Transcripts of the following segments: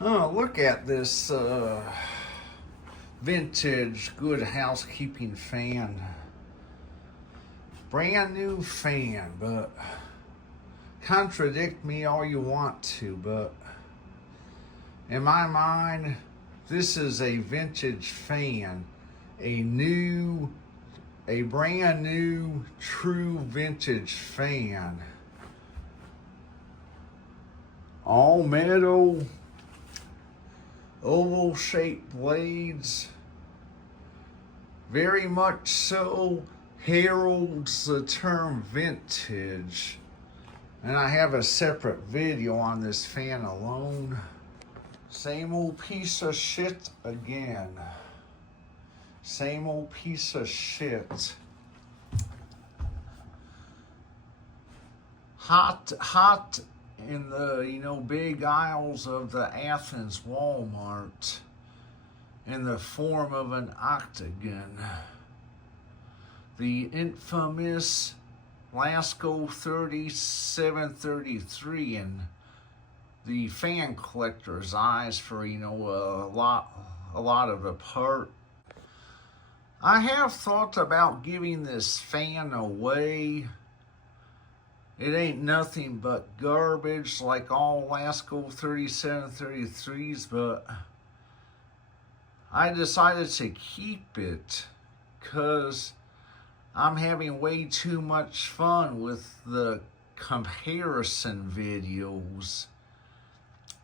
Oh, look at this vintage Good Housekeeping fan. Brand new fan, but contradict me all you want to, but in my mind, this is a vintage fan. A brand new, true vintage fan. All metal, oval shaped blades, very much so heralds the term vintage. And I have a separate video on this fan alone. Same old piece of shit again. Same old piece of shit. Hot in the, big aisles of the Athens Walmart in the form of an octagon. The infamous Lasko 3733 in the fan collector's eyes for, a lot of the part. I have thought about giving this fan away. It ain't nothing but garbage like all Lasko 3733s, but I decided to keep it because I'm having way too much fun with the comparison videos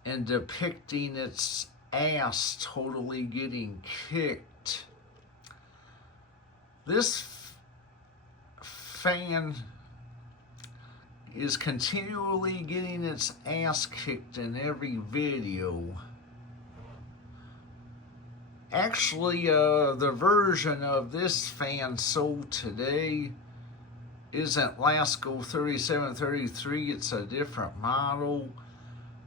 and depicting its ass totally getting kicked. This fan is continually getting its ass kicked in every video. Actually, the version of this fan sold today isn't Lasko 3733, it's a different model.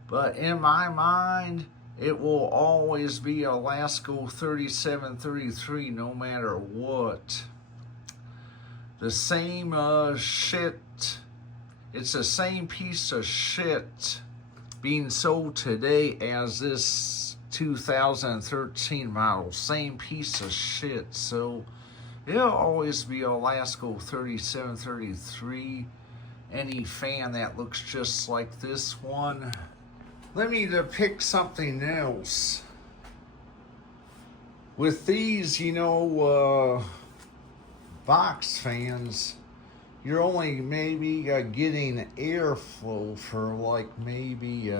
But in my mind, it will always be a Lasko 3733 no matter what. The same shit. It's the same piece of shit being sold today as this 2013 model. Same piece of shit. So it'll always be a Lasko 3733. Any fan that looks just like this one. Let me depict something else. With these, box fans, you're only maybe getting airflow for like maybe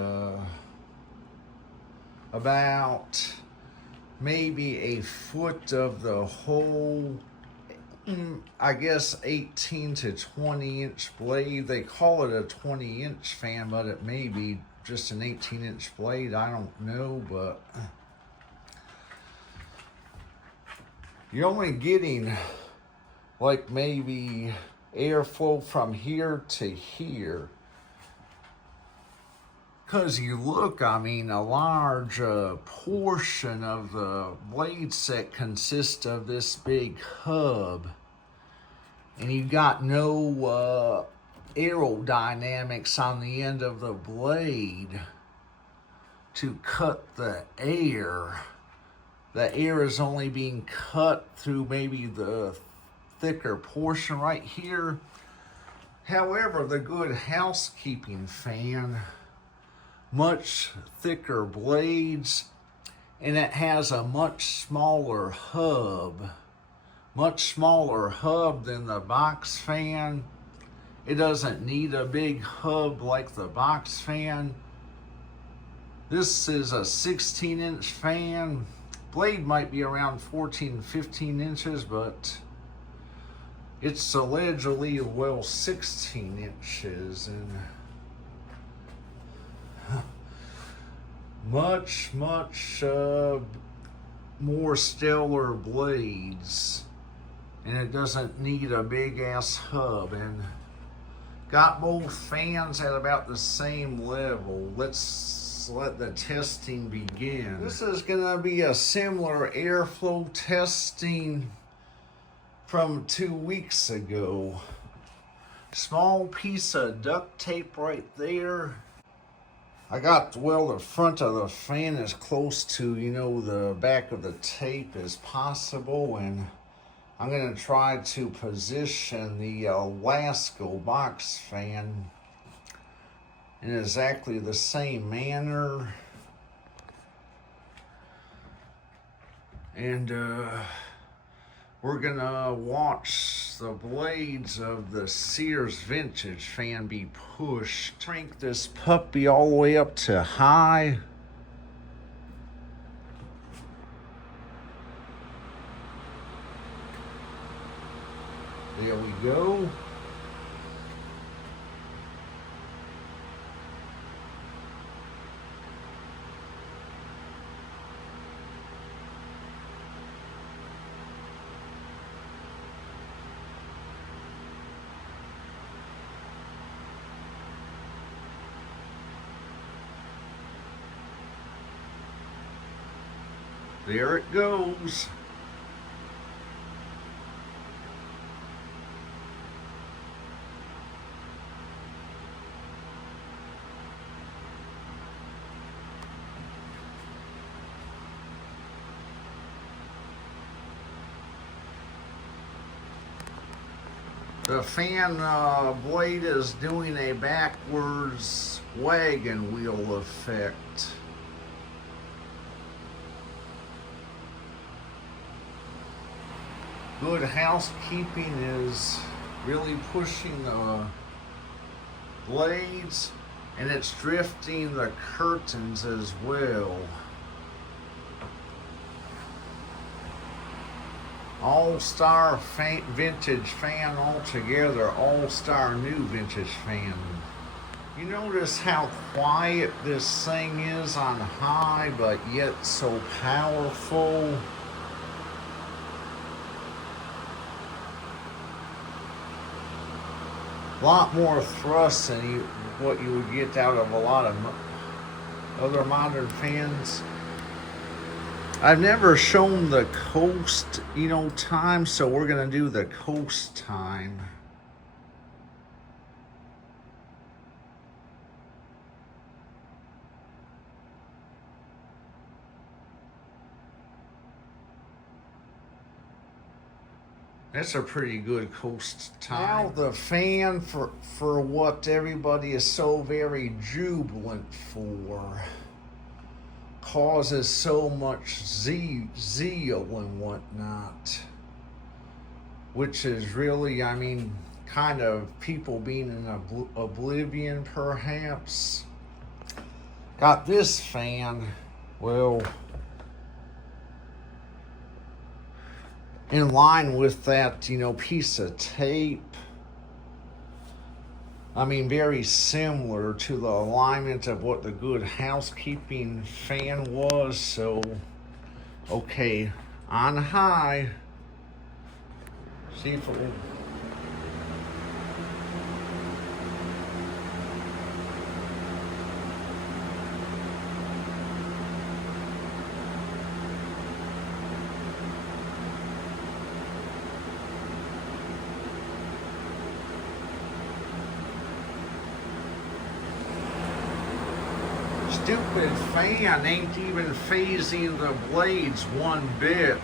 about maybe a foot of the whole, I guess 18 to 20 inch blade. They call it a 20 inch fan, but it may be just an 18-inch blade. I don't know, but you're only getting like maybe airflow from here to here. Because you look, a large portion of the blade set consists of this big hub. And you got no aerodynamics on the end of the blade to cut the air. The air is only being cut through maybe the thicker portion right here. However, the Good Housekeeping fan, much thicker blades, and it has a much smaller hub than the box fan. It doesn't need a big hub like the box fan. This is a 16-inch fan. Blade might be around 14, 15 inches, but it's allegedly, 16 inches. And much more stellar blades. And it doesn't need a big ass hub. And got both fans at about the same level. Let's let the testing begin. This is gonna be a similar airflow testing from 2 weeks ago. Small piece of duct tape right there. I got, well, the front of the fan as close to, the back of the tape as possible, and I'm going to try to position the Lasko box fan in exactly the same manner. And we're going to watch the blades of the Sears vintage fan be pushed. Crank this puppy all the way up to high. There we go. There it goes. The fan blade is doing a backwards wagon wheel effect. Good Housekeeping is really pushing the blades, and it's drifting the curtains as well. All-star vintage fan altogether, all-star new vintage fan. You notice how quiet this thing is on high, but yet so powerful. A lot more thrust than what you would get out of a lot of other modern fans. I've never shown the coast, time, so we're gonna do the coast time. That's a pretty good coast time. Now the fan, for what everybody is so very jubilant for, causes so much zeal and whatnot, which is really, kind of people being in oblivion perhaps. Got this fan, well, in line with that, piece of tape. Very similar to the alignment of what the Good Housekeeping fan was. So, okay, on high. See if it will. Stupid fan ain't even phasing the blades one bit.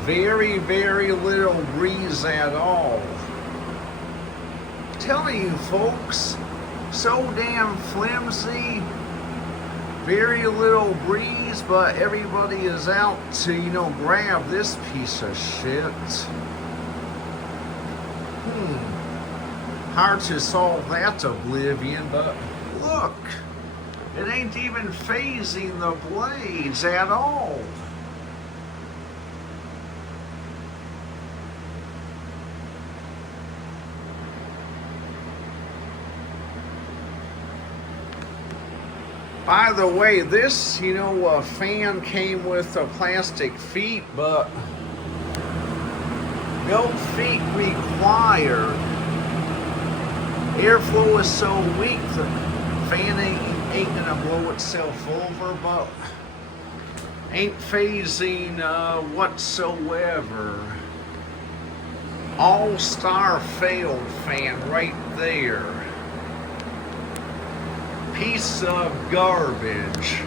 Very, very little breeze at all. I'm telling you folks, so damn flimsy. Very little breeze, but everybody is out to, grab this piece of shit. Hard to solve that oblivion, but look, it ain't even phasing the blades at all. By the way, this, fan came with a plastic feet, but no feet required. Airflow is so weak, the fan ain't gonna blow itself over, but Ain't phasing whatsoever. All-star failed fan right there. Piece of garbage.